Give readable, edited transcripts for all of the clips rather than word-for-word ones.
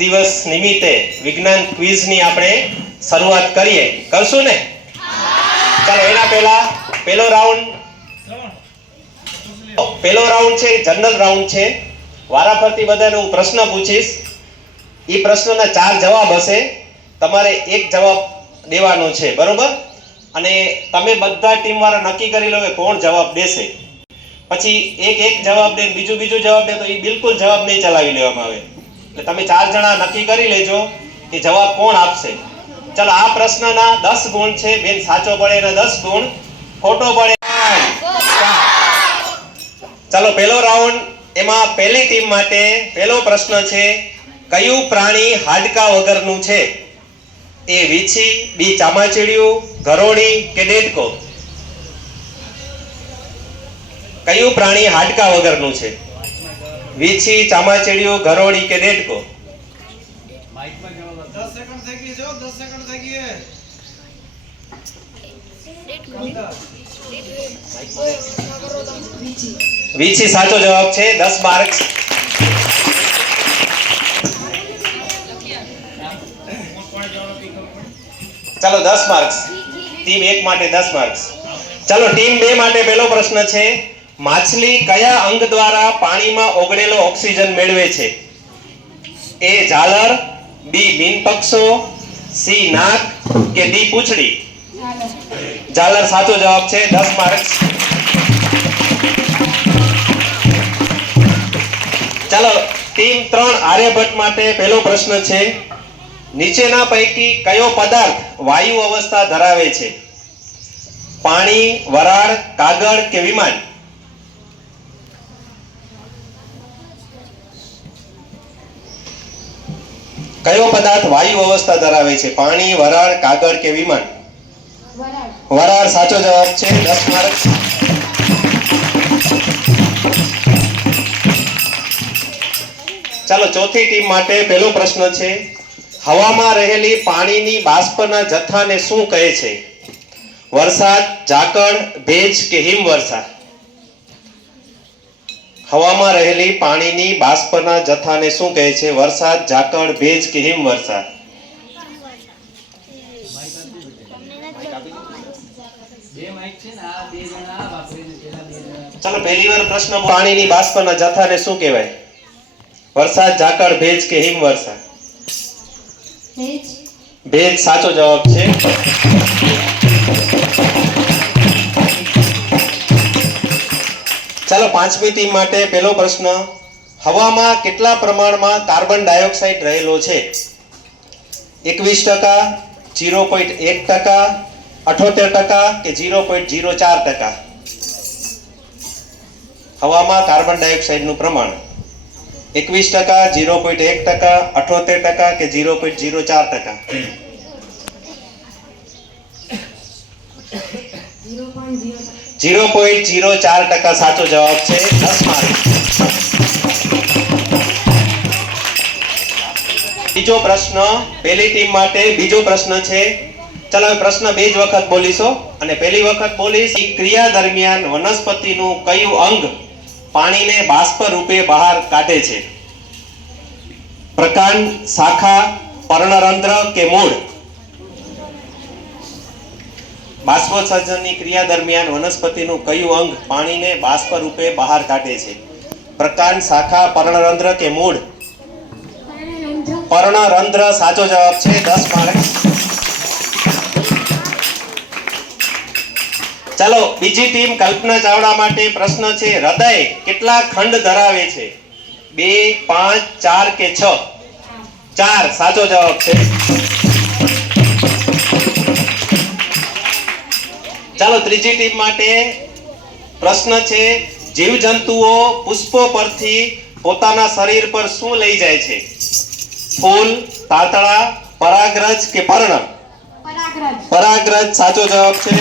દિવસ નિમિત્તે વિજ્ઞાન ક્વિઝની આપણે શરૂઆત કરીએ. કરશું ને? ચાલો એના પહેલા પહેલો રાઉન્ડ છે જનરલ રાઉન્ડ છે. વારાફરતી બધાને હું પ્રશ્ન પૂછીશ. એ પ્રશ્નના 4 જવાબ હશે. તમારે એક જવાબ દેવાનો છે, બરોબર? અને તમે બધા ટીમ વાળા નક્કી કરી લો કે કોણ જવાબ દેશે. પછી એક જવાબ દે બીજું જવાબ દે તો એ બિલકુલ જવાબ નહીં ચલાવી લેવામાં આવે. એટલે તમે 4 જણા નક્કી કરી લેજો કે જવાબ કોણ આપશે. ચલો આ પ્રશ્નના 10 ગુણ છે. બેન સાચો પડે એના 10 ગુણ, ખોટો પડે. ચલો પહેલો રાઉન્ડ. એમાં પહેલી ટીમ માટે પહેલો પ્રશ્ન છે, કયું પ્રાણી હાડકા વગરનું છે? એ વીછી, બી ચામાચીડિયું, ગરોળી કે દેડકો? કયું પ્રાણી હાડકા વગરનું છે? વીછી, ચામાચીડિયું, ગરોળી કે દેડકો? માઈકમાં જવાબ 10 સેકન્ડ થઈ ગઈ છે. 10 સેકન્ડ થઈ ગઈ છે. વીછી સાચો જવાબ છે. 10 માર્ક્સ. ચાલો 10 માર્ક્સ. ટીમ 1 માટે 10 માર્ક્સ. ચાલો ટીમ 2 માટે પહેલો પ્રશ્ન છે, માછલી કયા અંગ દ્વારા પાણીમાં ઓગળેલો ઓક્સિજન મેળવે છે? એ ઝાલર, બી મીનપક્ષો, સી નાક કે ડી પૂંછડી? ઝાલર સાચો જવાબ છે. 10 માર્ક્સ. ચાલો ટીમ 3 આર્યભટ્ટ માટે પહેલો પ્રશ્ન છે, નીચેના પૈકી કયો પદાર્થ વાયુ અવસ્થા ધરાવે છે? પાણી, વરાળ, કાગળ કે વિમાન? કયો પદાર્થ વાયુ અવસ્થા ધરાવે છે? પાણી, વરાળ, કાગળ કે વિમાન? વરાળ સાચો જવાબ છે. 10 માર્ક્સ. ચાલો ચોથી ટીમ માટે પહેલો પ્રશ્ન છે, હવામાં રહેલી પાણીની બાષ્પના જથ્થાને શું કહે છે? વરસાદ, ઝાકળ, ભેજ કે હિમવર્ષા? હવામાં રહેલી પાણીની બાષ્પના જથ્થાને શું કહે છે? વરસાદ, ઝાકળ, ભેજ કે હિમવર્ષા? ચાલો પહેલી વાર પ્રશ્ન, પાણીની બાષ્પના જથ્થાને શું કહેવાય? વરસાદ, ઝાકળ, ભેજ કે હિમવર્ષા? ભેજ સાચો જવાબ છે. ચાલો પાંચમી ટીમ માટે પહેલો પ્રશ્ન, હવામાં કેટલા પ્રમાણમાં કાર્બન ડાયોક્સાઇડ રહેલો છે? 21%, 0.1%, 78% કે 0.04%? હવામાં કાર્બન ડાયોક્સાઇડનું પ્રમાણ 21%, 0.1%, 78% કે 0.04%? 0.04% સાચો જવાબ છે. 10 માર્ક. બીજો પ્રશ્ન પહેલી ટીમ માટે બીજો પ્રશ્ન છે. ચાલો હવે પ્રશ્ન 2 જ વખત બોલીશો અને પહેલી વખત બોલીશ, ક્રિયા દરમિયાન વનસ્પતિનું કયું અંગ પાણીને બાષ્પ રૂપે બહાર કાઢે છે? પ્રકાંડ, શાખા, પર્ણરંધ્ર કે મૂળ? બાષ્પોત્સર્જનની ક્રિયા દરમિયાન વનસ્પતિનું કયું અંગ પાણીને બાષ્પ રૂપે બહાર કાઢે છે? પ્રકાંડ, શાખા, પર્ણરંધ્ર કે મૂળ? પર્ણરંધ્ર સાચો જવાબ છે. 10 માર્ક્સ. ચાલો બીજી ટીમ કલ્પના ચાવડા માટે પ્રશ્ન છે, હૃદય કેટલા ખંડ ધરાવે છે? 2, 5, 4 કે 6? 4 સાચો જવાબ છે. ચાલો ત્રીજી ટીમ માટે પ્રશ્ન છે, જીવજંતુઓ પુષ્પો પરથી પોતાના શરીર પર શું લઈ જાય છે? ફૂલ, તાતણા, પરાગરજ કે પર્ણ? પરાગરજ સાચો જવાબ છે.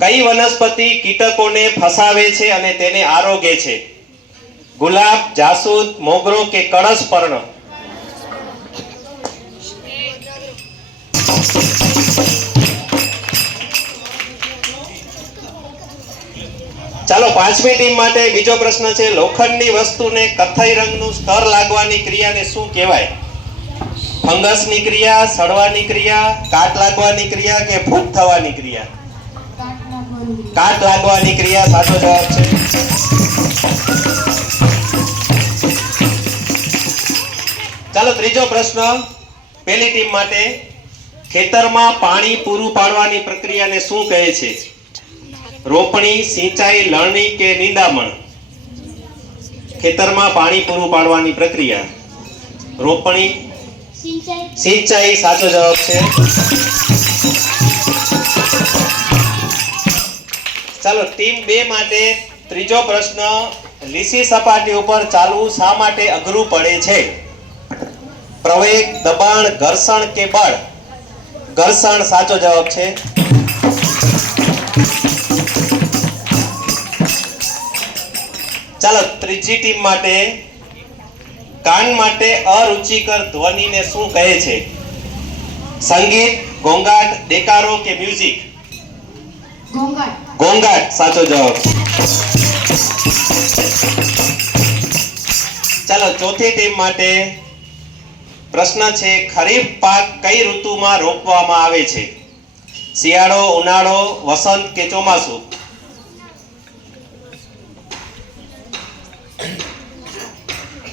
કઈ વનસ્પતિ કીટકોને ફસાવે છે અને તેને આરોગે છે? ગુલાબ, જાસૂદ, મોગરો કે કણસ પર્ણ? ચાલો ચાલો પાંચમી ટીમ માટે બીજો પ્રશ્ન છે, લોખંડની વસ્તુને કથ્થઈ રંગનું સ્તર લાગવાની ક્રિયાને શું કહેવાય? ફંગસની ક્રિયા, સડવાની ક્રિયા, કાટ લાગવાની ક્રિયા કે ફૂટ થવાની ક્રિયા? કાટ લાગવાની ક્રિયા સાચો જવાબ છે. ચાલો ત્રીજો પ્રશ્ન પહેલી ટીમ માટે, ખેતરમાં પાણી પૂરું પાડવાની પ્રક્રિયાને શું કહે છે? રોપણી, સિંચાઈ, લણણી કે નિંદામણ? ખેતરમાં પાણી પૂરું પાડવાની પ્રક્રિયા રોપણી, સિંચાઈ સાચો જવાબ છે. ચાલો ટીમ 2 માટે ત્રીજો પ્રશ્ન, લીસી સપાટી ઉપર ચાલવું શા માટે અઘરું પડે છે? પ્રવેગ, દબાણ, ઘર્ષણ કે બળ? ઘર્ષણ સાચો જવાબ છે. ચાલો ત્રીજી ટીમ માટે, કાન માટે અરુચિકર ધ્વનિને શું કહે છે? સંગીત, ઘોંઘાટ, દેકારો કે મ્યુઝિક? ઘોંઘાટ સાચો જવાબ. ચાલો ચોથી ટીમ માટે પ્રશ્ન છે, ખરીફ પાક કઈ ઋતુમાં રોપવામાં આવે છે? શિયાળો, ઉનાળો, વસંત કે ચોમાસું?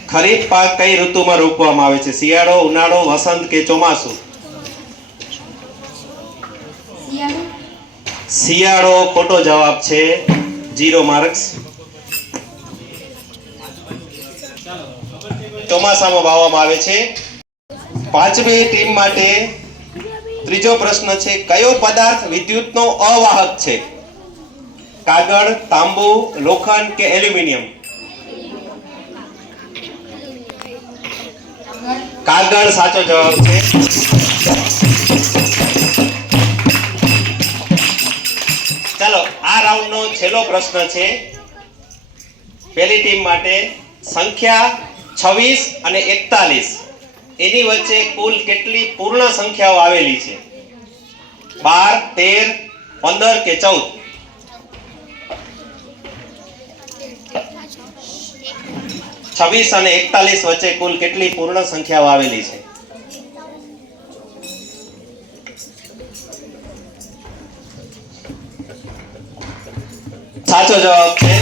ખરીફ પાક કઈ ઋતુમાં રોપવામાં આવે છે? શિયાળો, ઉનાળો, વસંત કે ચોમાસું? શિયાળો ખોટો જવાબ છે, 0 માર્ક્સ. ચોમાસામાં વાવવામાં આવે છે. પાંચમી ટીમ માટે ત્રીજો પ્રશ્ન છે, કયો પદાર્થ વિદ્યુતનો અવાહક છે? કાગળ, તાંબુ, લોખંડ કે એલ્યુમિનિયમ? કાગળ સાચો જવાબ છે. ચાલો આ રાઉન્ડનો છેલ્લો પ્રશ્ન છે પહેલી ટીમ માટે, સંખ્યા 26 અને 41 એની વચ્ચે કુલ કેટલી પૂર્ણ સંખ્યાઓ આવેલી છે? 12, 13, 15 કે 14? 26 અને 41 વચ્ચે કુલ કેટલી પૂર્ણ સંખ્યાઓ આવેલી છે? સાચો જવાબ છે.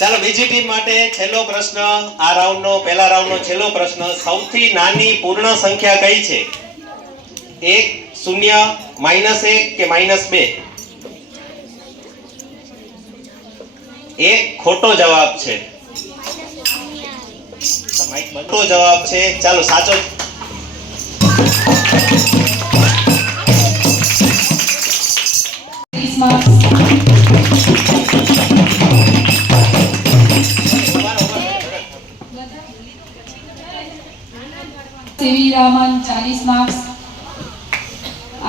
ચાલો બીજી ટીમ માટે છેલ્લો પ્રશ્ન, આ રાઉન્ડનો પહેલા રાઉન્ડનો છેલ્લો પ્રશ્ન, સૌથી નાની પૂર્ણ સંખ્યા કઈ છે? 1, 0, -1 કે -2? 1 ખોટો જવાબ છે. ખોટો જવાબ છે. ચાલો સાચો સીવી રામન 40 માર્ક્સ,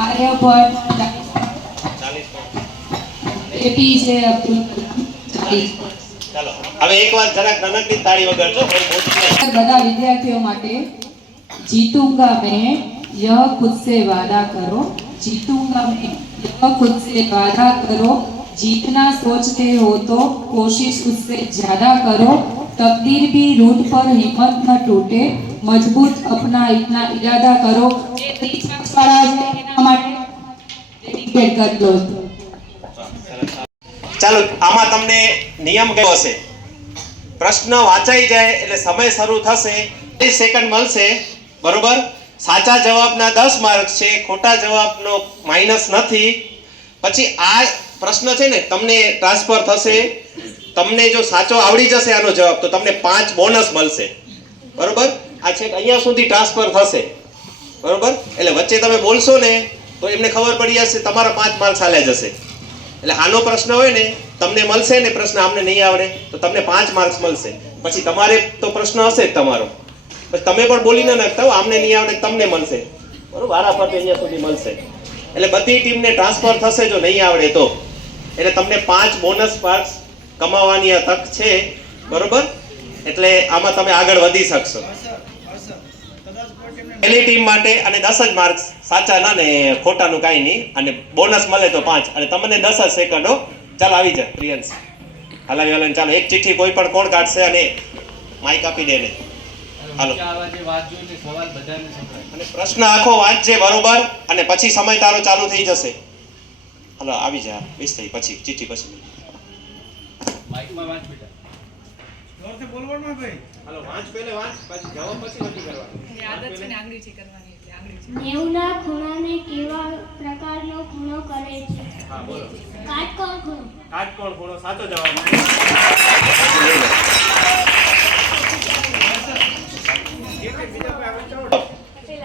આર્યભટ્ટ 40 એપીજે અબ્દુલ 40. ચાલો હવે એક વાર જરાક નાનકડી તાળી વગાડજો. બધા વિદ્યાર્થીઓ માટે, जीतूंगा मैं यह खुद से वादा करो, जीतूंगा मैं यह खुद से वादा करो, जीतना सोचते हो तो कोशिश उससे ज्यादा करो, तकदीर भी रूट पर हिम्मत न टूटे, मजबूत अपना इतना इरादा करो. ચાલો આમાં તમને નિયમ કયો હશે? પ્રશ્ન વાંચાઈ જાય એટલે સમય શરૂ થશે, 30 સેકન્ડ મળશે, બરોબર? સાચા જવાબના 10 માર્ક્સ છે, ખોટા જવાબનો માઈનસ નથી. પછી આ પ્રશ્ન છે ને તમને ટ્રાન્સફર થશે. તમને જો સાચો આવડી જશે આનો જવાબ તો તમને 5 બોનસ મળશે, બરોબર? આ છે અહીંયા સુધી ટ્રાન્સફર થશે, બરોબર? એટલે વચ્ચે તમે બોલશો ને તો એમને ખબર પડી જશે, તમારા 5 માર્ક્સ હાલ્યા જશે. એટલે આનો પ્રશ્ન હોય ને તમને મળશે ને પ્રશ્ન, આમને નહીં આવડે તો તમને 5 માર્ક્સ મળશે. પછી તમારે તો પ્રશ્ન હશે જ તમારો, પછી તમે પણ બોલી ન નાખતા હો, આમને નહીં આવડે તમને મળશે, બરોબર? વારાફરતી અહીંયા સુધી મળશે. એટલે બધી ટીમને ટ્રાન્સફર થશે જો નહીં આવડે તો. એટલે તમને 5 બોનસ માર્ક્સ કમાવાની આ તક છે, બરોબર? એટલે આમાં તમે આગળ વધી શકશો. પહેલી ટીમ માટે અને 10 જ માર્ક્સ, સાચા ના ને ખોટાનું કાંઈ નહીં, અને બોનસ મળે તો 5, અને તમને 10 જ સેકન્ડ હો. ચાલો આવી જા પ્રિયંશ, હલાવી હલાવી. ચાલો એક ચિઠ્ઠી કોઈ પણ કોણ કાઢશે અને માઈક આપી દે ને. હાલો, અને પ્રશ્ન આખો વાંચજે બરોબર, અને પછી સમય તારો ચાલુ થઈ જશે. હાલો આવી જા, 20 થઈ પછી ચિઠ્ઠી પછી. માઈકમાં વાંચ બેટા. જોરથી બોલવાનું ભાઈ. હાલો વાંચ, પહેલે વાંચ, પછી જવાબ પછી નથી કરવાનો. આદત છે ને આંગળી છે કરવાની, એટલે આંગળી છે. નેવના ખૂણાને કેવા પ્રકારનો ખૂણો કરે છે? હા બોલો. કાટકોણ ખૂણો. કાટકોણ ખૂણો સાચો જવાબ.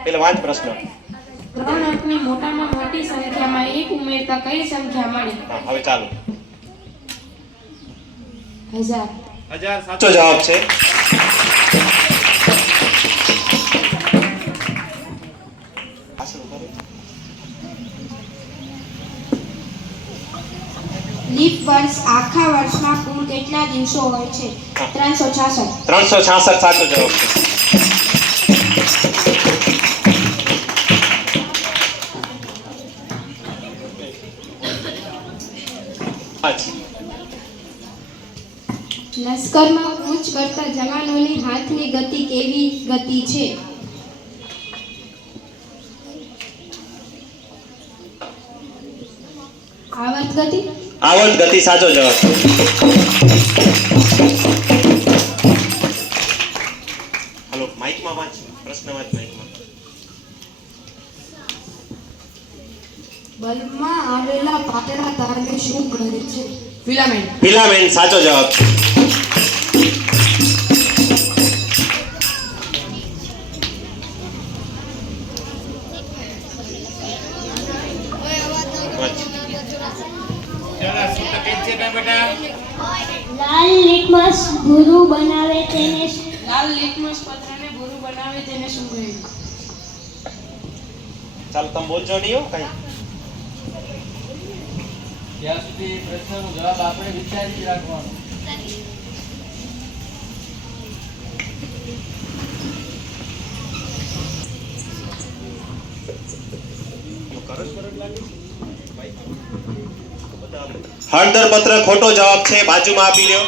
પેલા વાંચ પ્રશ્ન. 3 અંકની મોટામાં મોટી સંખ્યામાં 1 ઉમેરતા કઈ સંખ્યા મળે? હા, હવે ચાલો. 1000. 1000 સાચો જવાબ છે. લીપ વર્ષ આખા વર્ષમાં કુલ કેટલા દિવસો હોય છે? 366. 366 સાચો જવાબ છે. લશ્કરમાં કૂચ કરતા જવાનોની હાથની ગતિ કેવી ગતિ છે? આવર્ત ગતિ. આવર્ત ગતિ સાચો જવાબ. હાલો માઈકમાં વાંચ પ્રશ્ન, વાંચ માઈકમાં. બલ્બમાં આવેલા પાતળા તારને શું કહે છે? ફિલામેન્ટ. ફિલામેન્ટ સાચો જવાબ. લાલ લિટમસ ભૂરું બનાવે તેને લાલ લિટમસ પત્રને ભૂરું બનાવે તેને શું કહે? ચાલો તમે બોલજો નહીં હો કઈ. ત્યાં સુધી પ્રશ્નનો જવાબ આપણે વિચારી જ રાખવાનો. હળદર પત્ર ખોટો જવાબ છે, બાજુમાં આપી દો.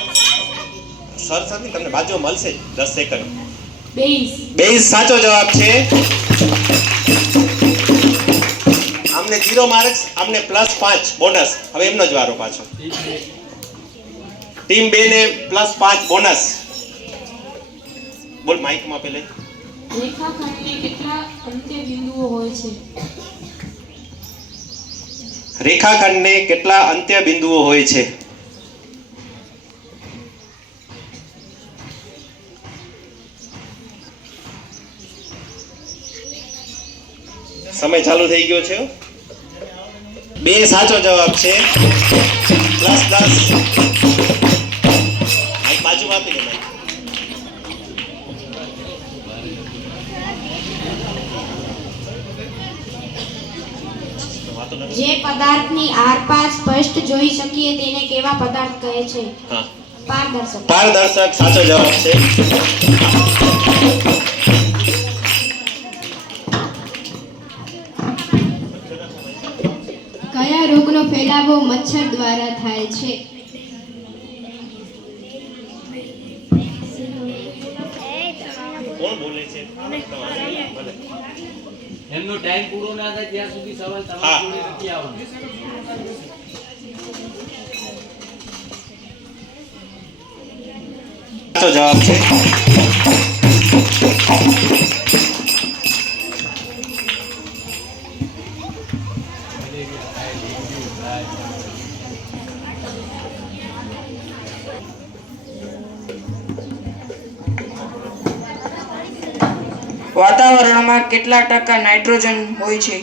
સર સાથે તમને બાજુમાં મળશે 10 સેકન્ડ. 22 સાચો જવાબ છે. આમને 0 માર્ક્સ, આમને +5 બોનસ. હવે એમનો જ વારો પાછો. ટીમ 2 ને +5 બોનસ. બોલ માઈકમાં પેલે. રેખાખંડને કેટલા અંત્ય બિંદુઓ હોય છે? રેખાખંડને કેટલા અંત્ય બિંદુઓ હોય છે? સમય ચાલુ થઈ ગયો છે. 2 સાચો જવાબ છે. +10. માઈક બાજુમાં આપી દે માઈક. જે પદાર્થની આરપાર સ્પષ્ટ જોઈ શકીએ તેને કેવા પદાર્થ કહે છે? હા, પારદર્શક. પારદર્શક સાચો જવાબ છે. કયા રોગનો ફેલાવો મચ્છર દ્વારા થાય છે? કોણ બોલે છે? એમનો ટાઈમ પૂરો ના થાય ત્યાં સુધી સવાલ હા. તમારી જોડે નથી આવવાનો. સાચો જવાબ છે. વાતાવરણમાં કેટલા ટકા નાઇટ્રોજન હોય છે?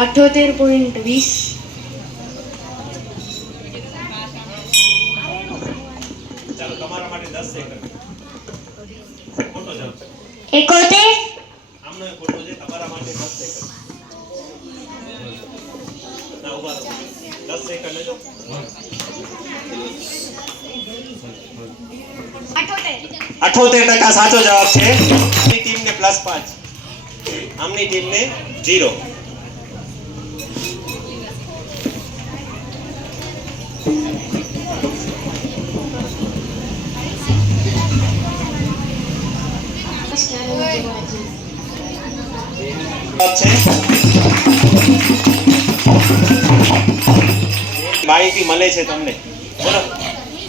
78.20. ચાલો તમારા માટે 10 સેકન્ડ. ખોટો જવાબ. 71. આમનો એ ખોટો છે. તમારા માટે 10 સેકન્ડ. ના ઉભા રહો. 10 સેકન્ડ લેજો. 78% સાચો જવાબ છે. આમની ટીમને +5, આમની ટીમને 0. માહિતી મળે છે તમને. બોલો.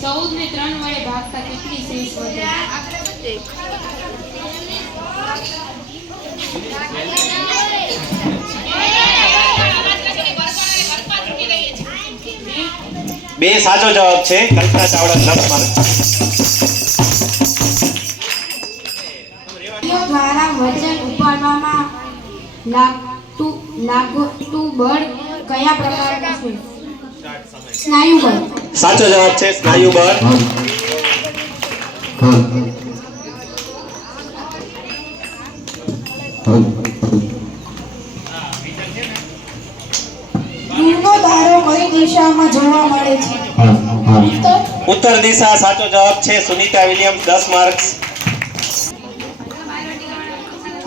14 ને 3 વડે ભાગતા કેટલી શેષ વધે? બે સાચો જવાબ છે. કલ્પના ચાવડા 10 માર્ક. દ્વારા વજન ઉપાડવામાં લાગતું બળ કયા પ્રકારનું છે? સ્નાયુ બળ. સાચો જવાબ છે સ્નાયુ બળ. દૂરનો તારો કઈ દિશામાં જોવા મળે છે? ઉત્તર દિશા સાચો જવાબ છે. Sunita Williams 10 marks.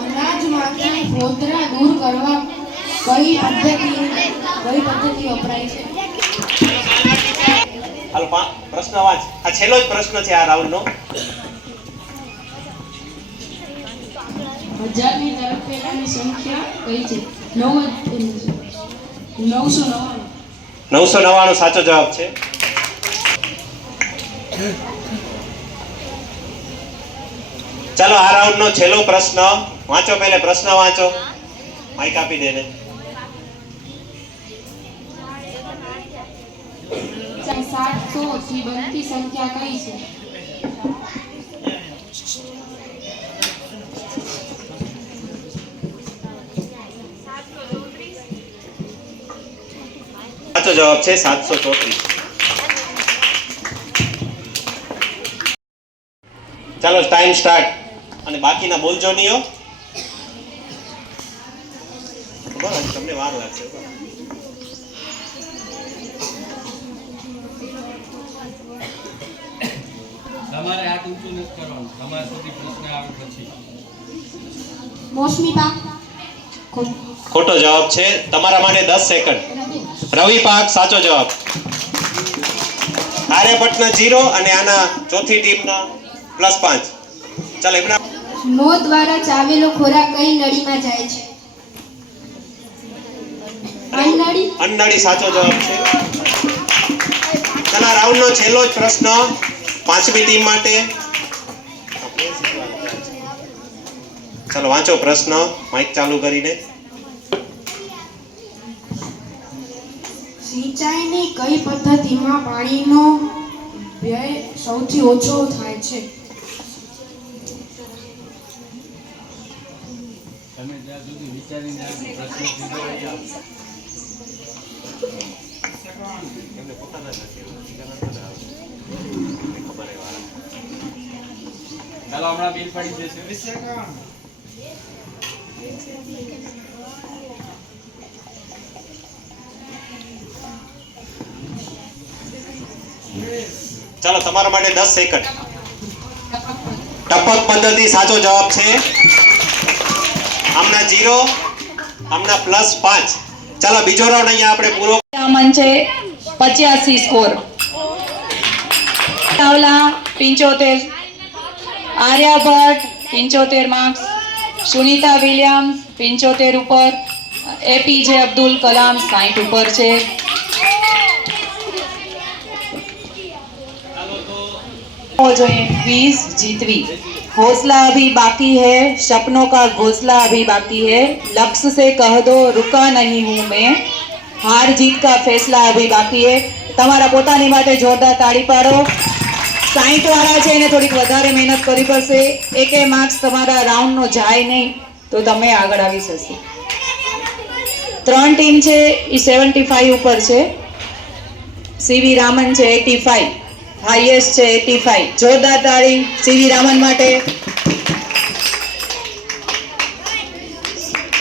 અનાજમાંથી ફોતરા દૂર કરવા કઈ પદ્ધતિ વપરાય છે? હાલો પ્રશ્ન વાંચ. આ છેલ્લો જ પ્રશ્ન છે આ રાઉન્ડનો. 1000 ની તરફ પહેલાની સંખ્યા કઈ છે? 999 સાચો જવાબ છે. ચાલો આ રાઉન્ડનો છેલ્લો પ્રશ્ન વાંચો. પહેલે પ્રશ્ન વાંચો. માઈક આપી દે ને. 700 થી બનતી સંખ્યા કઈ છે? સાચો જવાબ છે 734. ચાલો ટાઈમ સ્ટાર્ટ. અને બાકીના બોલજો નહીં હો. બરાબર તમને વાર લાગશે. તમારે હાથ ઊંચું નથી કરવાનું. તમારા સુધી પ્રશ્ન આવે પછી. મોસમી પાક. ખોટો જવાબ છે. તમારા માટે 10 સેકન્ડ. રવિ પાક સાચો જવાબ. આર્યભટ્ટના 0 અને આના ચોથી ટીમના +5. ચાલો એમના નો દ્વારા ચાવેલો ખોરાક કઈ નળીમાં જાય છે? અન્નળી. અન્નળી સાચો જવાબ છે. ચાલો રાઉન્ડનો છેલ્લો જ પ્રશ્ન પાંચમી ટીમ માટે. ચાલો વાંચો પ્રશ્ન માઈક ચાલુ કરીને. સિંચાઈની કઈ પદ્ધતિમાં પાણીનો વ્યય સૌથી ઓછો થાય છે? તમે જ્યાં સુધી વિચારીને આ પ્રશ્ન કીધો હોય ત્યાં. એમને પોતાના નથી ખબર એ વાત. ચાલો હમણાં બિલ પડી જશે. ચાલો તમારા માટે 10 સેકન્ડ. ટપક પદ્ધતિ સાચો જવાબ છે. આમના 0 આમના +5. ચાલો બીજો રાઉન્ડ અહીંયા આપણે પૂરો. અમન છે 85 score. Chawla 75, Aryabhatta 75 marks, Sunita Williams 75 ઉપર, એપીજે અબ્દુલ કલામ 60 ઉપર છે. જોઈએ क्विज जीतवी. हौसला अभी बाकी है, सपनों का घोंसला अभी बाकी है, लक्ष्य से कह दो रुका नहीं हूँ मैं, हार जीत का फैसला अभी बाकी है. તમારા પોતાની માટે જોરદાર તાળી પાડો. 60 વાળા છે એને થોડીક વધારે મહેનત કરવી પડશે. એકે માર્ક્સ તમારા રાઉન્ડનો જાય નહીં તો તમે આગળ આવી શકશો. ત્રણ ટીમ છે એ 75 ઉપર છે. સીવી રામન છે 85, હાઈએસ્ટ છે 85. જોરદાર તાળી સીવી રામન માટે.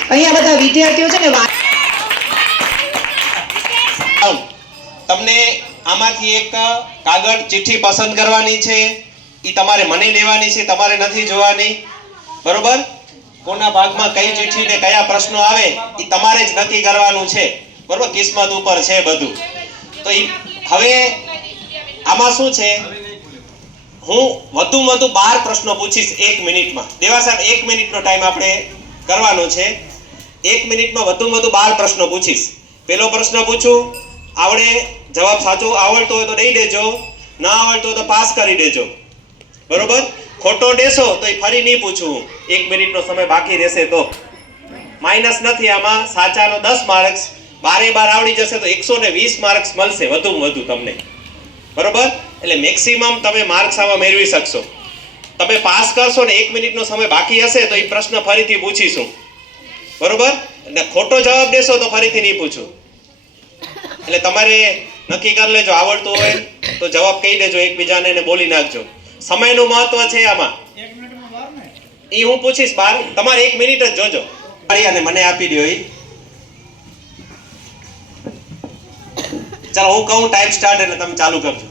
અહીંયા બધા વિદ્યાર્થીઓ છે ને તમને આમાંથી એક કાગળ ચિઠ્ઠી પસંદ કરવાની છે. એ તમારે મને લેવાની છે, તમારે નથી જોવાની. બરોબર? કોના ભાગમાં કઈ ચિઠ્ઠી ને કયા પ્રશ્નો આવે એ તમારે જ નક્કી કરવાનું છે. બરોબર? કિસ્મત ઉપર છે બધું. તો હવે આમાં શું છે, હું વધુમાં વધુ 12 પ્રશ્નો પૂછીશ 1 મિનિટમાં. દેવા સાહેબ 1 મિનિટનો ટાઈમ આપણે કરવાનો છે. 1 મિનિટમાં વધુમાં વધુ 12 પ્રશ્નો પૂછીશ. પહેલો પ્રશ્ન પૂછું, આવડે જવાબ સાચો આવડતો હોય તો દઈ દેજો, ના આવડતો હોય તો પાસ કરી દેજો. બરોબર? ખોટો દેશો તો એ ફરી નહીં પૂછું. 1 મિનિટનો સમય બાકી રહેશે તો માઇનસ નથી આમાં. સાચાનો 10 માર્ક્સ, 12 આવડી જશે તો 120 માર્ક્સ મળશે વધુમાં વધુ તમને. બરોબર? એટલે મેક્સિમમ તમે માર્ક્સ આમાં મેળવી શકશો. તમે પાસ કરશો ને 1 મિનિટનો સમય બાકી હશે તો એ પ્રશ્ન ફરીથી પૂછીશું. બરોબર? એટલે ખોટો જવાબ દેશો તો ફરીથી નહીં પૂછું. એટલે તમારે નક્કી કરી લેજો, આવડતું હોય તો જવાબ કહી દેજો એકબીજાને ને બોલી નાખજો. સમયનું મહત્વ છે આમાં. 1 મિનિટમાં 12 ને એ હું પૂછીશ 12, તમારે 1 મિનિટ જ જોજો. અને મને આપી દો એ. ચાલો હું કહું ટાઈમ સ્ટાર્ટ એટલે તમે ચાલુ કરજો.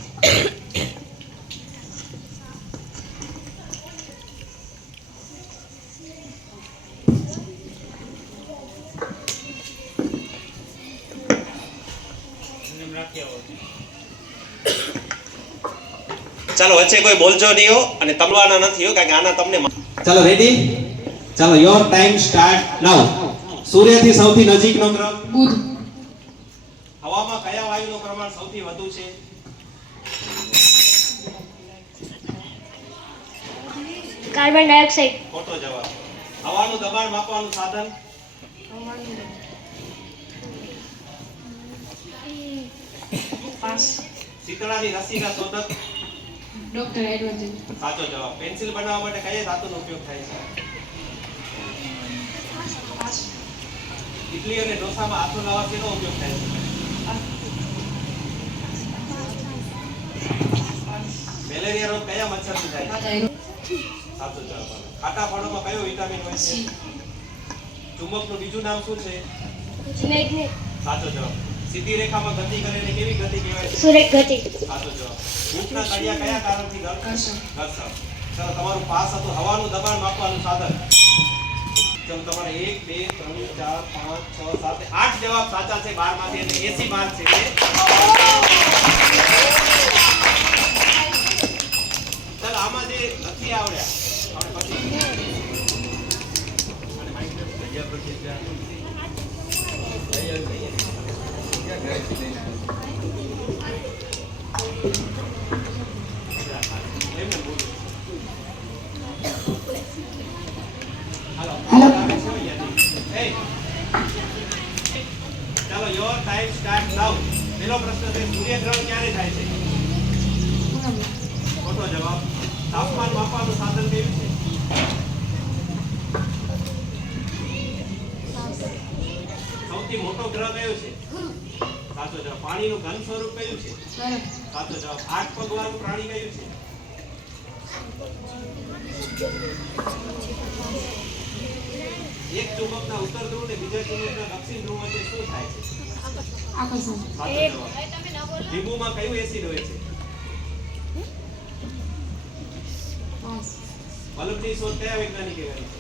એમ રાખી આવો. ચાલો વચ્ચે કોઈ બોલજો નહીં હો, અને તમવાના નથી હો, કારણ કે આના તમને ચાલો રેડી, ચાલો યોર ટાઈમ સ્ટાર્ટ નાઉ. સૂર્યથી સૌથી નજીકનો ગ્રહ? બુધ. હવામાં કયા વાયુનું પ્રમાણ સૌથી વધુ છે? Carbon dioxide. ખોટો જવાબ. હવાનું દબાણ માપવાનું સાધન? શીતળાની રસીના શોધક? Doctor Edward. સાચો જવાબ. પેન્સિલ બનાવવા માટે કયા ધાતુનો ઉપયોગ થાય છે? ઇડલી અને ઢોસામાં હાથો લાવવા શેનો ઉપયોગ થાય છે? મેલેરિયા રોગ કયા મચ્છરથી થાય છે? સાચો જવાબ. ખાટા ફળોમાં કયો વિટામિન હોય છે? ચુંબકનું બીજું નામ શું છે? સાચો જવાબ. સીધી રેખામાં ગતિ કરે ને કેવી ગતિ કહેવાય છે? સુરેખ ગતિ. સાચો જવાબ. ઊંટના તળિયા કયા કારણથી ઘર્ષણ? ચાલો તમારું પાસ હતું હવાનું દબાણ માપવાનું સાધન. ચાલો તમારે 1 2 3 4 5 6 7 8 જવાબ સાચા છે 12 માંથી, એટલે 80 માર્ક છે. ચાલો આમાં જે નથી આવડ્યા આપણે પછી અને માઈક જગ્યા પછી ચાલો યોર ટાઈમ સ્ટાર્ટ નાઉ. પહેલો પ્રશ્ન છે, સૂર્યગ્રહણ ક્યારે થાય છે? ખોટો જવાબ. તાપમાન માપવાનું સાધન કયું છે? સૌથી મોટો ગ્રહ કયો છે? સાચો જવાબ. પાણીનું ઘન સ્વરૂપ કયું છે? સાચો જવાબ. 8 પગવાળું પ્રાણી કયું છે? એક ચુંબકના ઉત્તર ધ્રુવ ને બીજા ચુંબકના દક્ષિણ ધ્રુવ વચ્ચે શું થાય છે? આકર્ષણ. સાચો જવાબ. લીંબુમાં કયું એસિડ હોય છે? બલ્બની શોધ કયા વૈજ્ઞાનિકે કરી છે?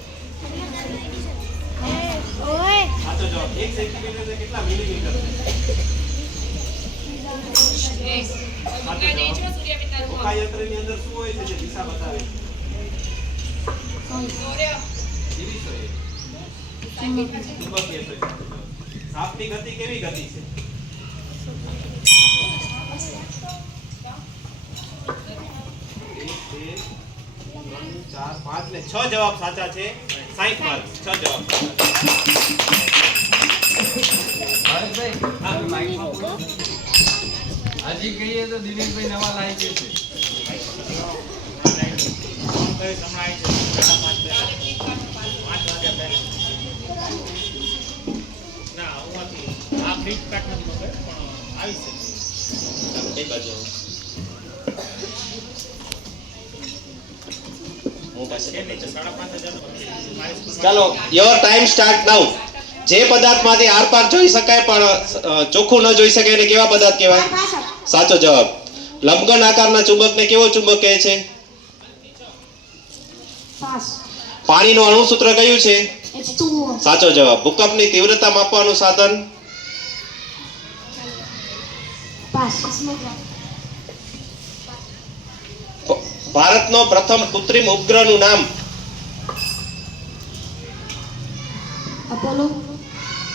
સાચો જવાબ. 1 સેન્ટીમીટર એટલે કેટલા મિલીમીટર છે? સાચો જવાબ. હોકાયંત્રની અંદર શું હોય છે જે દિશા બતાવે છે? દિવીસ હોય. ચુંબકીય હોય. સાપની ગતિ કેવી ગતિ છે? 1 2 3 4 5 ને 6 જવાબ સાચા છે. 60 માર્ક. 6 જવાબ હજી કહીએ તો દિલીપભાઈ નવા લાવી છે. સંભળાય છે 5 વાગ્યા પહેલા. ના હું કઈ બાજુ ચાલો યોર ટાઈમ સ્ટાર્ટ નાઉ. જે પદાર્થમાંથી આરપાર જોઈ શકાય પણ ચોખ્ખું ન જોઈ શકે એને કેવા પદાર્થ કહેવાય? સાચો જવાબ. લંબઘન આકારના ચુંબકને કેવો ચુંબક કહે છે? પાસ. પાણીનું અણુસૂત્ર કયું છે? H2O. સાચો જવાબ. ભૂકંપની તીવ્રતા માપવાનું સાધન? પાસ. Seismograph. ભારતનો પ્રથમ કૃત્રિમ ઉપગ્રહનું નામ? Apollo.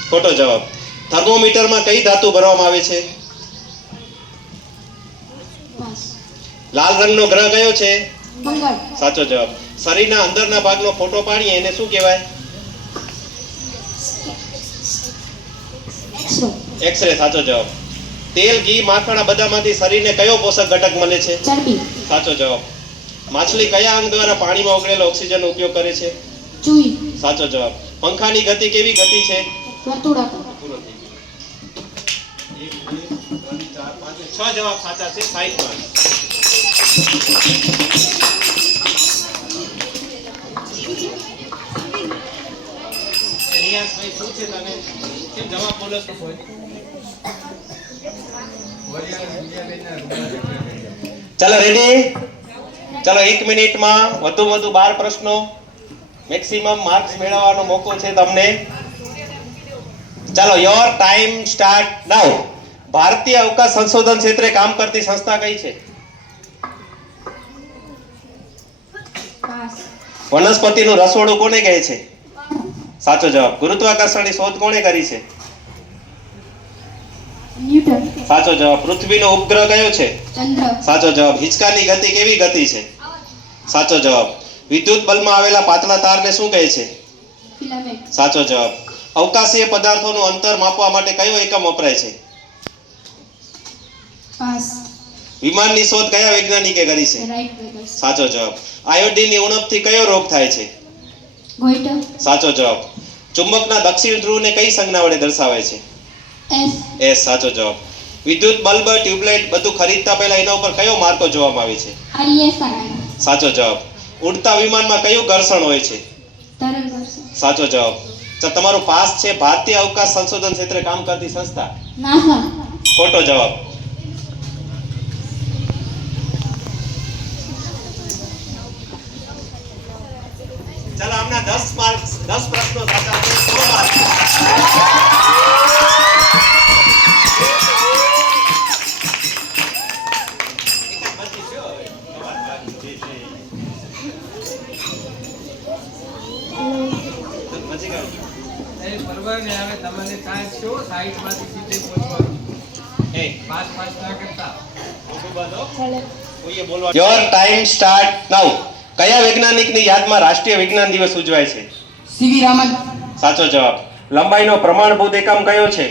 ખોટો જવાબ. થર્મોમીટરમાં કઈ ધાતુ ભરવામાં આવે છે? પાસ. લાલ રંગનો ગ્રહ કયો છે? મંગળ. સાચો જવાબ. શરીરના અંદરના ભાગનો ફોટો પાડીએ એને શું કહેવાય? X-ray. એક્સરે. સાચો જવાબ. તેલ, ઘી, માખણ આ બધામાંથી શરીરને કયો પોષક ઘટક મળે છે? ચરબી. સાચો જવાબ. માછલી કયા અંગ દ્વારા પાણીમાં ઓગળેલો ઓક્સિજનનો ઉપયોગ કરે છે? ચૂઈ. સાચો જવાબ. પંખાની ગતિ કેવી ગતિ છે? વર્તુળાકાર. 6 જવાબ સાચા છે. 60 માર્ક. રિયાઝભાઈ શું છે તને? કેમ જવાબ બોલો છો? ચાલો રેડી? ચાલો 1 મિનિટમાં વધુ 12 પ્રશ્નો, મેક્સિમમ માર્ક્સ મેળવવાનો મોકો છે તમને. ચાલો યોર ટાઈમ સ્ટાર્ટ નાઉ. ભારતીય અવકાશ સંશોધન ક્ષેત્રે કામ કરતી સંસ્થા કઈ છે? પાસ. વનસ્પતિનું રસોડું કોને કહે છે? સાચો જવાબ. ગુરુત્વાકર્ષણની શોધ કોણે કરી છે? ન્યૂટન. સાચો જવાબ. પૃથ્વીનો ઉપગ્રહ કયો છે? ચંદ્ર. સાચો જવાબ. હિંચકાની ગતિ કેવી ગતિ છે? સાચો જવાબ. વિદ્યુત બલ્બમાં આવેલા પાતળા તારને શું કહે છે? ફિલામેન્ટ. સાચો જવાબ. અવકાશીય પદાર્થોનું અંતર માપવા માટે કયો એકમ વપરાય છે? પાસ. વિમાનની શોધ કયા વૈજ્ઞાનિકે કરી છે? Wright brothers. સાચો જવાબ. આયોડીનની ઉણપથી કયો રોગ થાય છે? ગોઈટર. સાચો જવાબ. ચુંબકના દક્ષિણ ધ્રુવને કઈ સંજ્ઞા વડે દર્શાવે છે? એસ. એસ. સાચો જવાબ. વિદ્યુત બલ્બ, ટ્યુબલાઇટ બધું ખરીદતા પહેલા એના ઉપર કયો માર્કો જોવામાં આવે છે? આરઈએસઆઈ. સાચો જવાબ. ઉડતા વિમાનમાં કયું ઘર્ષણ હોય છે? તરંગ ઘર્ષણ. સાચો જવાબ. તમારું પાસ છે. ભારતીય અવકાશ સંશોધન ક્ષેત્રે કામ કરતી સંસ્થા? નાસા. ખોટો જવાબ. ચાલો આમના 10 માર્ક્સ, 10 પ્રશ્નો સાચા છે. 100 માર્ક. પરવાને આવે તમને સાયન્સ છો, સાઈડમાંથી સીધે પહોંચવાનું. પાસ ના કરતા. યોર ટાઈમ સ્ટાર્ટ નાઉ. કયા વૈજ્ઞાનિકની યાદમાં રાષ્ટ્રીય વિજ્ઞાન દિવસ ઉજવાય છે? સીવી રામન. સાચો જવાબ. લંબાઈનો પ્રમાણભૂત એકમ કયો છે?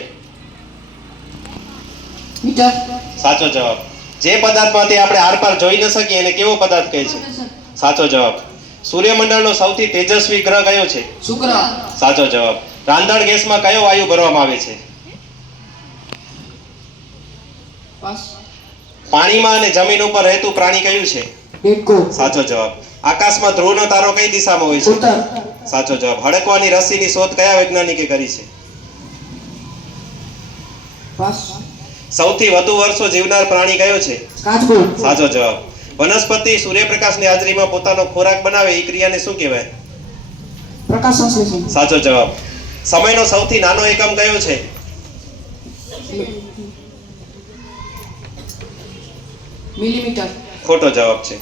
મીટર. સાચો જવાબ. જે પદાર્થમાંથી આપણે આરપાર જોઈ ન શકીએ એને કેવો પદાર્થ કહે છે? સાચો જવાબ. સૂર્યમંડળનો સૌથી તેજસ્વી ગ્રહ કયો છે? શુક્ર. સાચો જવાબ. રાંધણ ગેસમાં કયો વાયુ ભરવામાં આવે છે? પાસ. પાણીમાં અને જમીન ઉપર રહેતું પ્રાણી કયું છે? બેટકો. સાચો જવાબ. આકાશમાં ધ્રુવનો તારો કઈ દિશામાં હોય છે? ઉત્તર. સાચો જવાબ. હડકવાની રસીની શોધ કયા વૈજ્ઞાનિકે કરી છે? પાસ. સૌથી વધુ વર્ષો જીવનાર પ્રાણી કયો છે? કાચબો. સાચો જવાબ. વનસ્પતિ સૂર્યપ્રકાશની હાજરીમાં પોતાનો ખોરાક બનાવે એ ક્રિયાને શું કહેવાય? પ્રકાશ સંશ્લેષણ. સાચો જવાબ. સમયનો સૌથી નાનો એકમ કયો છે? મિલીમીટર. ખોટો જવાબ છે.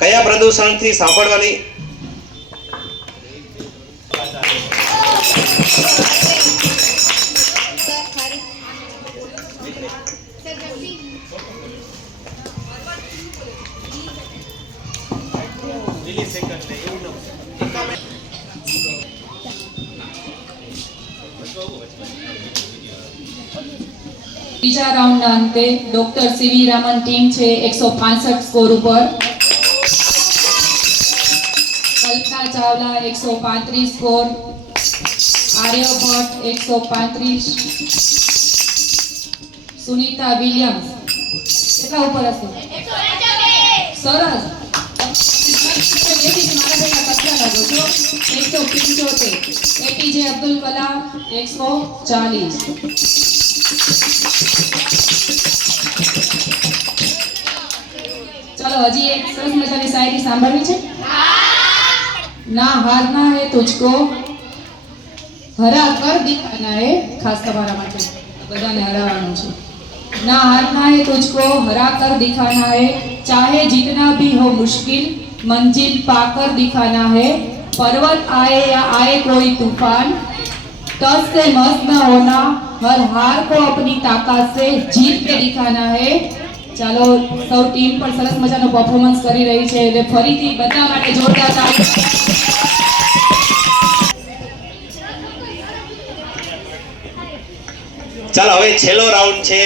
કયા પ્રદૂષણથી સાંભળવાની ત્રીજા રાઉન્ડના અંતે ડોક્ટર સીવી રામન ટીમ છે 165 સ્કોર ઉપર, કલ્પના ચાવલા 135 સ્કોર, આર્યભટ્ટ 135, સુનિતા વિલિયમ્સ કેટલા ઉપર હશે? સરસ. મારા બેટા કચરા લાગો છો 175. એપીજે અબ્દુલ કલામ 140. चलो हजी एक सरस मजानी शायरी सांभळवी छे। ना हारना है तुझको हरा कर दिखाना है। खास તમારા માટે બધાને હરાવવાનું છે। ना हारना है तुझको हरा कर दिखाना है, चाहे जितना भी हो मुश्किल मंजिल पाकर दिखाना है। पर्वत आए या आए कोई तूफान तस से मस्त न होना, हर हार को अपनी ताकत से जीत के दिखाना है। ચાલો સૌ ટીમ પણ સરસ મજાનો પરફોર્મન્સ કરી રહી છે એટલે ફરીથી બધા માટે જોરદાર તાળી। ચાલો હવે છેલ્લો રાઉન્ડ છે,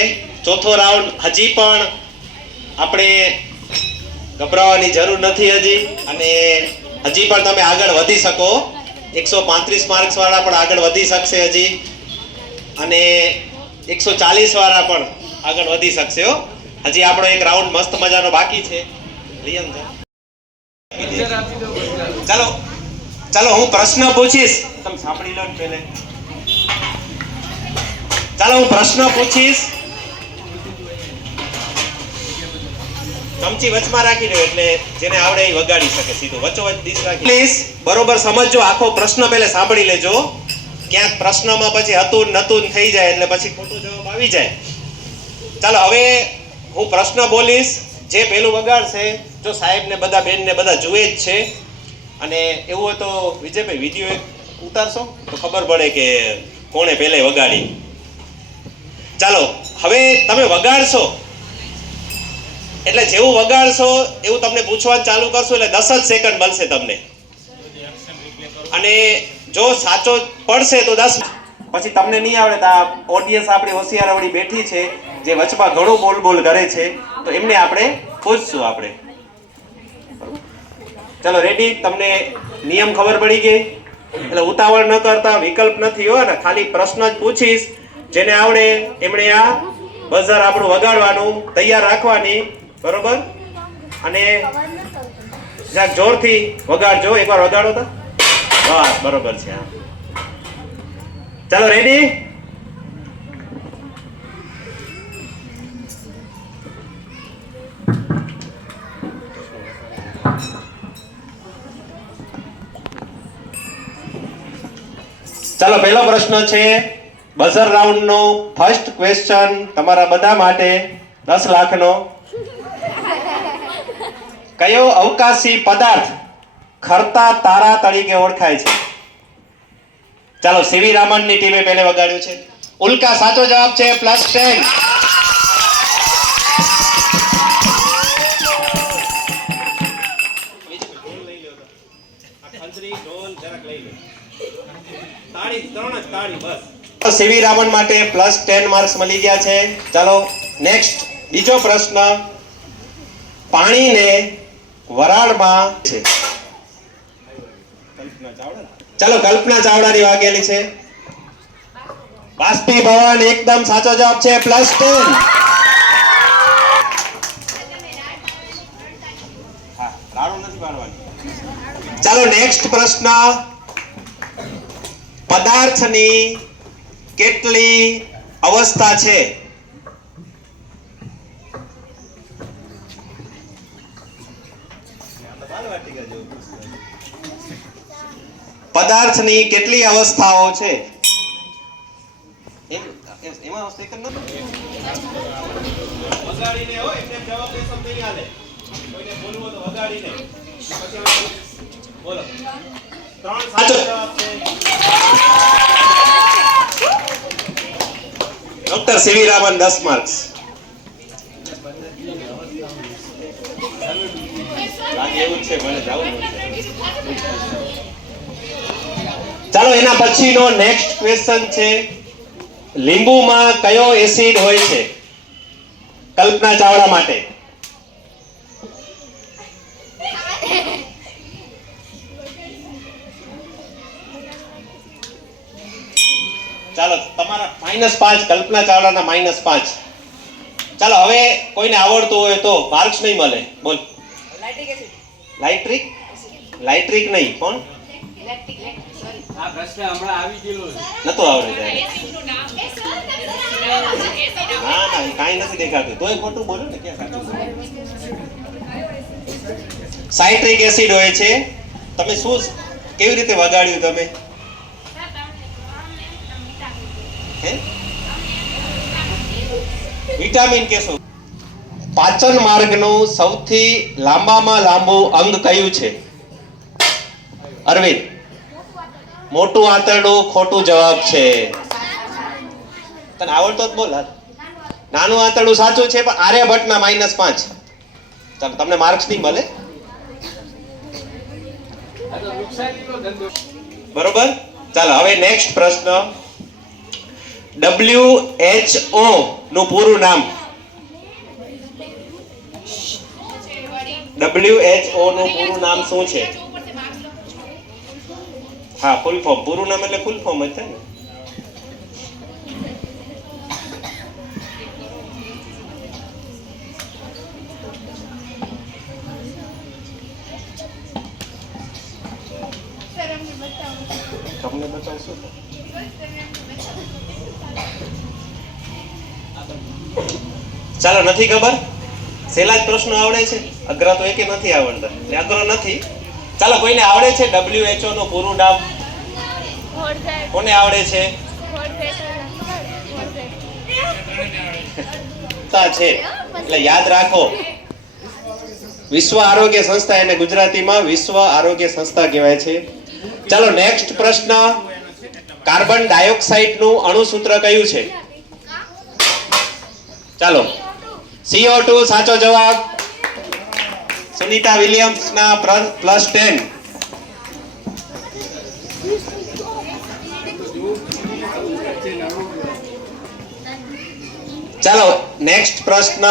ચોથો રાઉન્ડ। હજી પણ આપણે ગભરાવાની જરૂર નથી હજી, અને હજી પણ તમે આગળ વધી શકો। 135 માર્ક્સ વાળા પણ આગળ વધી શકશે હજી, અને 140 વાળા પણ આગળ વધી શકશે હો। હજી આપણો એક રાઉન્ડ મસ્ત મજાનો બાકી છે। લિયમ answer આપી દો બધા. ચાલો ચાલો હું પ્રશ્ન પૂછીશ, તમે સાંભળી લો ને પહેલે। ચાલો હું પ્રશ્ન પૂછીશ, ચમચી વચમાં રાખી લો એટલે જેને આવડે એ વગાડી શકે સીધું। વચ્ચોવચ ડીશ રાખી પ્લીઝ બરોબર સમજજો। આખો પ્રશ્ન પહેલે સાંભળી લેજો, ક્યાંક પ્રશ્નમાં પછી હતું નતું થઈ જાય એટલે પછી ખોટો જવાબ આવી જાય। ચાલો હવે હું પ્રશ્ન બોલીશ, જે પહેલું વગાડશે, જો સાહેબ ને બધા બેન ને બધા જુએ જ છે, અને એવું હોય તો વિજયભાઈ વિડીયો એક ઉતારશો તો ખબર પડે કે કોણે પહેલે વગાડી। ચાલો હવે તમે વગાડશો એટલે જેવું વગાડશો એવું તમને પૂછવાનું ચાલુ કરશો એટલે 10 જ સેકન્ડ મળશે તમને, અને જો સાચો પડશે તો 10, પછી તમને નહીં આવડે તો આ ઓડિયન્સ આપણી હોશિયારવડી બેઠી છે જે વચમાં ઘણું બોલ બોલ કરે છે તો એમને આપણે પૂછશું આપણે। ચલો રેડી, તમને નિયમ ખબર પડી ગઈ એટલે ઉતાવળ ન કરતા, વિકલ્પ નથી હો ને, ખાલી પ્રશ્ન જ પૂછીશ, જેને આવડે એમણે આ બઝર આપણું વગાડવાનું તૈયાર રાખવાની, બરોબર? અને જરાક જોરથી વગાડજો, એકવાર વગાડો તો બસ બરોબર છે। હા ચાલો રેડી, ચાલો પહેલો પ્રશ્ન છે બઝર રાઉન્ડ નો ફર્સ્ટ ક્વેશ્ચન તમારા બધા માટે 10 લાખનો। કયો અવકાશી પદાર્થ ખરતા તારા તરીકે ઓળખાય છે? ચાલો સીવી રામનની ટીમે પહેલે વગાડ્યું છે। ઉલ્કા સાચો જવાબ છે, +10। સીવી રામન માટે +10 માર્ક્સ મળી ગયા છે। ચાલો નેક્સ્ટ બીજો પ્રશ્ન, પાણીને વરાળમાં છે, ચાલો કલ્પના ચાવડાની વાગેલી છે। બાષ્પીભવન એકદમ સાચો જવાબ છે, +10। હા રાડું નથી પાડવાની। ચાલો નેક્સ્ટ પ્રશ્ન, પદાર્થની કેટલી અવસ્થા છે? પદાર્થની કેટલી અવસ્થાઓ છે? એમાં સેકન્ડ નતો વગાડીને હોય એટલે જવાબ દેશો નહીં હાલે, કોઈને બોલવું તો વગાડીને પછી બોલો। 3 સાચો જવાબ છે। ડોક્ટર સીવી રામન 10 માર્ક્સ। લાગે એવું છે, મને જાવું પડશે। ચાલો એના પછીનો નેક્સ્ટ ક્વેશ્ચન છે, લીંબુમાં કયો એસિડ હોય છે? કલ્પના ચાવડા માટે। ચાલો તમારા -5, કલ્પના ચાવડાના -5। ચાલો હવે કોઈને આવડતું હોય તો માર્ક્સ નહીં મળે. બોલ. લાઇટ્રિક નહીં પણ આ પ્રશ્ન હમણાં આવી ગયેલો છે. નતો આવડે ત્યારે. ના ના એ કાંઈ નથી દેખાતું તોય ખોટું બોલો ને ક્યાં સાચું બોલો. સાઇટ્રિક એસિડ હોય છે. તમે શું કેવી રીતે વગાડ્યું તમે? હે? વિટામિન કેસો. પાચન માર્ગનું સૌથી લાંબામાં લાંબુ અંગ કયું છે? અરવિંદ. મોટું આંતરડું. ખોટું જવાબ છે. તને આવડતો જ બોલ. નાનું આંતરડું સાચું છે પણ આર્યભટ્ટના -5. ચાલો તમને માર્ક્સ નહીં મળે. આ તો નુકસાનીનો ધંધો. બરોબર. ચાલો હવે નેક્સ્ટ પ્રશ્ન. WHO નું પૂરું નામ. WHO નું પૂરું નામ શું છે? હા ફૂલ ફોર્મ. પૂરું નામ એટલે ફૂલ ફોર્મ જ થાય ને. તમને બતાવશું. ચાલો નથી ખબર. સહેલા જ પ્રશ્નો આવડે છે. અઘરા તો એકે નથી આવડતા. એટલે અઘરો નથી. ચાલો કોઈને આવડે છે WHO નું પૂરું નામ? કોને આવડે છે? છે એટલે યાદ રાખો. વિશ્વ આરોગ્ય સંસ્થા, એને ગુજરાતીમાં વિશ્વ આરોગ્ય સંસ્થા કહેવાય છે. ચાલો નેક્સ્ટ પ્રશ્ન. કાર્બન ડાયોક્સાઇડ નું અણુસૂત્ર કયું છે? ચાલો CO2 સાચો જવાબ. સુનિતા વિલિયમ્સ ના +10. ચાલો નેક્સ્ટ પ્રશ્ન.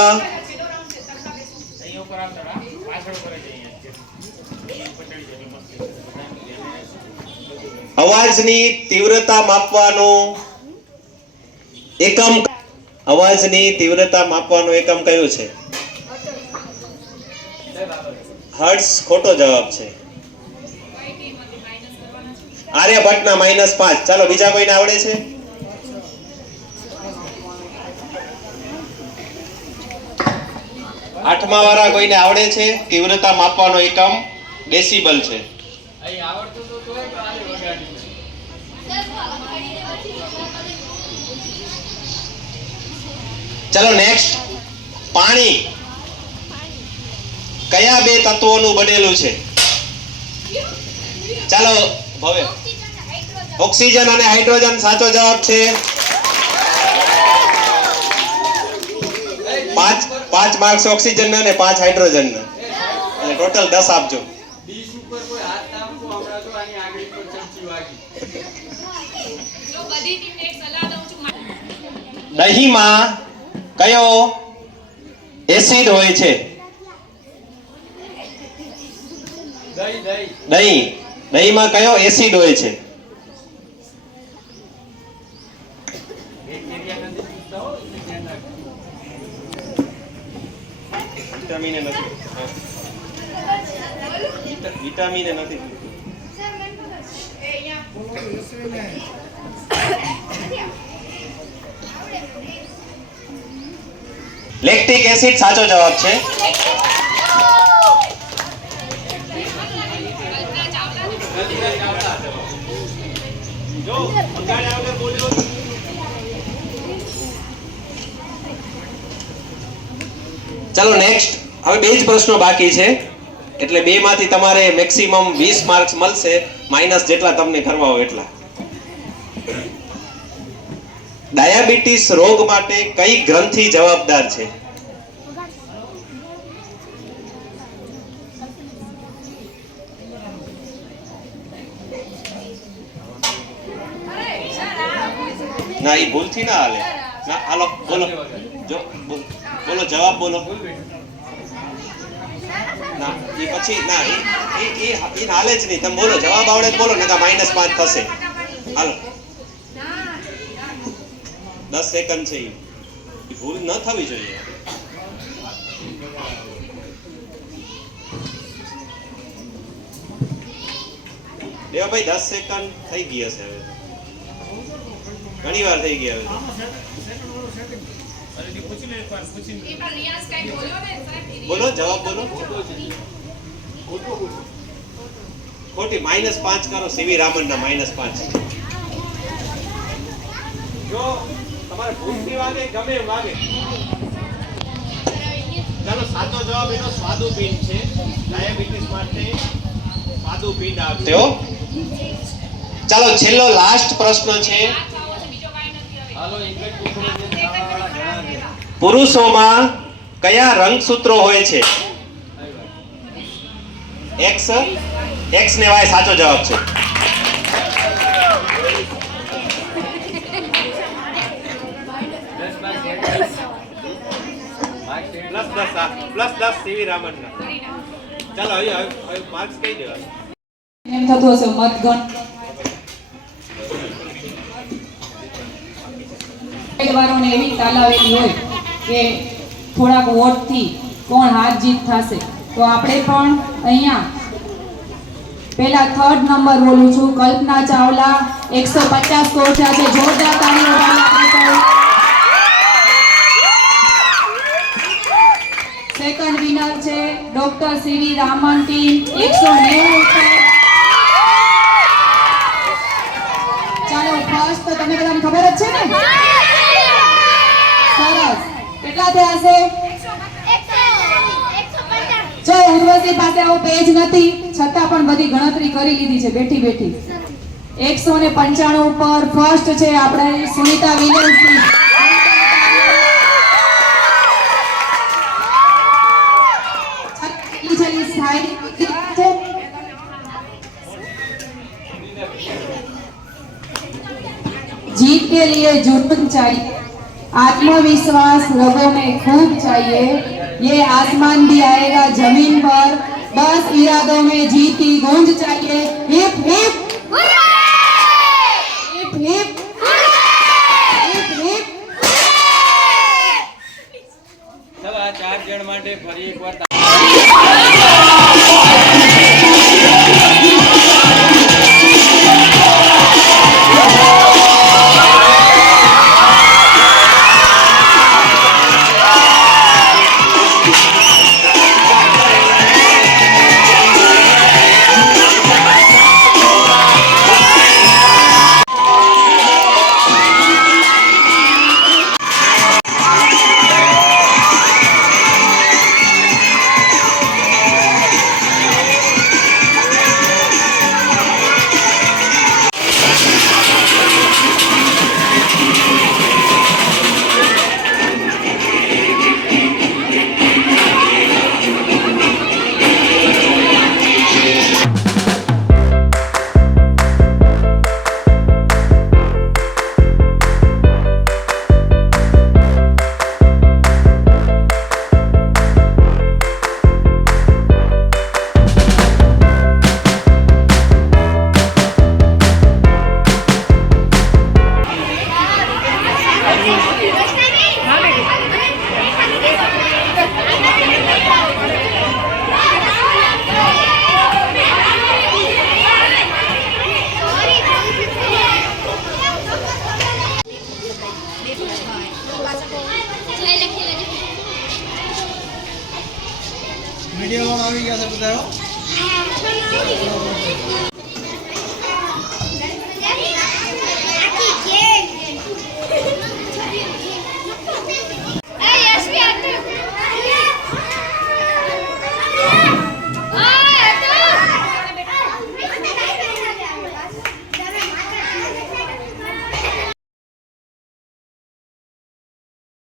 અહીં ઉપર આવતા રહો. પાછળ ઉપર જ અહીંયા અવાજની તીવ્રતા માપવાનું એકમ. અવાજની તીવ્રતા માપવાનું એકમ કયું છે? હર્ટ્ઝ. ખોટો જવાબ છે. આર્યભટ્ટના -5. ચાલો બીજા કોઈને આવડે છે? આઠમા વાળા કોઈને આવડે છે? તીવ્રતા માપવાનો એકમ ડેસિબલ છે. અહીં આવડતું તો તોય તો આલી વગાડી. ચાલો નેક્સ્ટ. પાણી કયા બે તત્વોનું બનેલું છે? ચાલો હવે ઓક્સિજન અને હાઇડ્રોજન સાચો જવાબ છે. 5 માર્ક્સ ઓક્સિજન ના અને 5 હાઇડ્રોજન ના, એટલે ટોટલ 10 આપજો. ડીશ ઉપર કોઈ હાથ ના મૂકો. હમણાં તો આની આગળ પર ચમચી વાગી. દહીંમાં કયો એસિડ હોય છે? દહીંમાં કયો એસિડ હોય છે? વિટામિન નથી. વિટામિન નથી. લેક્ટિક એસિડ સાચો જવાબ છે. ચાલો નેક્સ્ટ. હવે બે જ પ્રશ્નો બાકી છે, એટલે બે માંથી તમારે મેક્સિમમ 20 માર્ક્સ મળશે. માઇનસ જેટલા તમને કરવા હોય એટલા. ડાયાબિટીસ રોગ માટે કઈ ગ્રંથિ જવાબદાર છે? ના એ ભૂલથી ના હાલે. ના હાલો બોલો. બોલો જવાબ બોલો. ના એ પછી ના એ હાલે જ નહીં. તમે બોલો જવાબ આવડે તો બોલો, નકા -5 થશે. હાલો 10 સેકન્ડ છે. એ ભૂલ ન થવી જોઈએ. દેવાભાઈ 10 સેકન્ડ થઈ ગઈ હશે હવે. ઘણી વાર થઈ ગઈ હવે. બોલો જવાબ બોલો. ખોટી -5 કરો. સીવી રામન ના -5. જો તમારે ભૂખથી વાગે ગમે એમ વાગે. ચાલો સાચો જવાબ એનો સ્વાદુપિંડ છે. ડાયાબિટીસ માટે સ્વાદુપિંડ આપજો. ચાલો છેલ્લો લાસ્ટ પ્રશ્ન છે. હાલો એક જ પૂછો જે ખાવાવાળા ઘણા છે. પુરુષોમાં કયા રંગસૂત્રો હોય છે? એક્સ ને વાય સાચો જવાબ છે. +10 સીવી રામન ના. ચાલો હવે માર્ક્સ કહી દેવા. એમ થતું હશે મતગણ ઉમેદવારોને એવી તાલાવેલી હોય કે થોડાક વોટથી કોણ હાર જીત થશે, તો આપણે પણ અહીંયા પહેલા 3rd નંબર બોલું છું. કલ્પના ચાવલા 150 પહોંચ્યા છે. જોરદાર તાળીઓ પાડો. સેકન્ડ વિનર છે ડોક્ટર સીવી રામન ટીમ 190 ઉપર. ચાલો ફર્સ્ટ તો તમને બધાને ખબર જ છે ને? સરસ. કેટલા થયા છે? જો ઉર્વશી પાસે આવું પેજ નથી છતાં પણ બધી ગણતરી કરી લીધી છે બેઠી બેઠી. 195 ઉપર ફર્સ્ટ છે આપણે સુનિતા વિલિયમ્સની. जीत के लिए जुनून चाहिए, आत्मविश्वास लोगों में खूब चाहिए. ये आसमान भी आएगा जमीन पर, बस इरादों में जीत की गूंज चाहिए. Hip hip hip hip hip hip. ચાલો આ 4 જણ માટે ફરી એકવાર વિડીયો આવી ગયા છે બધા.